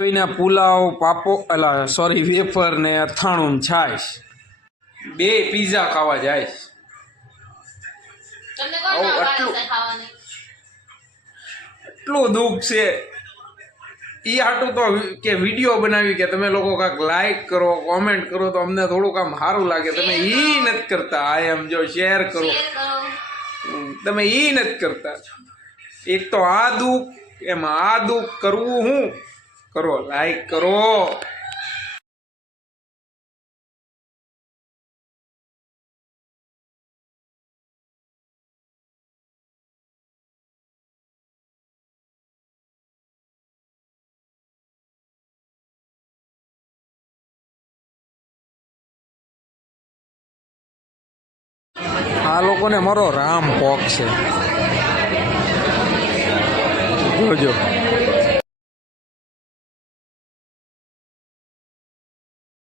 કોઈના પુલાવ પાપો અલા સોરી વેફર ને અથાણું ને છાશ 2 પીઝા ખાવા જાય તમને કોણ આટલું ખાવાની એટલું દુઃખ છે ઈ હાટું તો કે વિડીયો બનાવી કે તમે લોકો કાંક લાઈક કરો કોમેન્ટ કરો તો અમને થોડુંક આમ સારું લાગે તમે ઈ નથી કરતા આ એમ જો શેર કરો તમે ઈ નથી કરતા એક તો આ દુઃખ એમાં આ દુઃખ કરવું હું કરો લાઈક કરો આ લોકોને મારો રામ પોક છે જોજો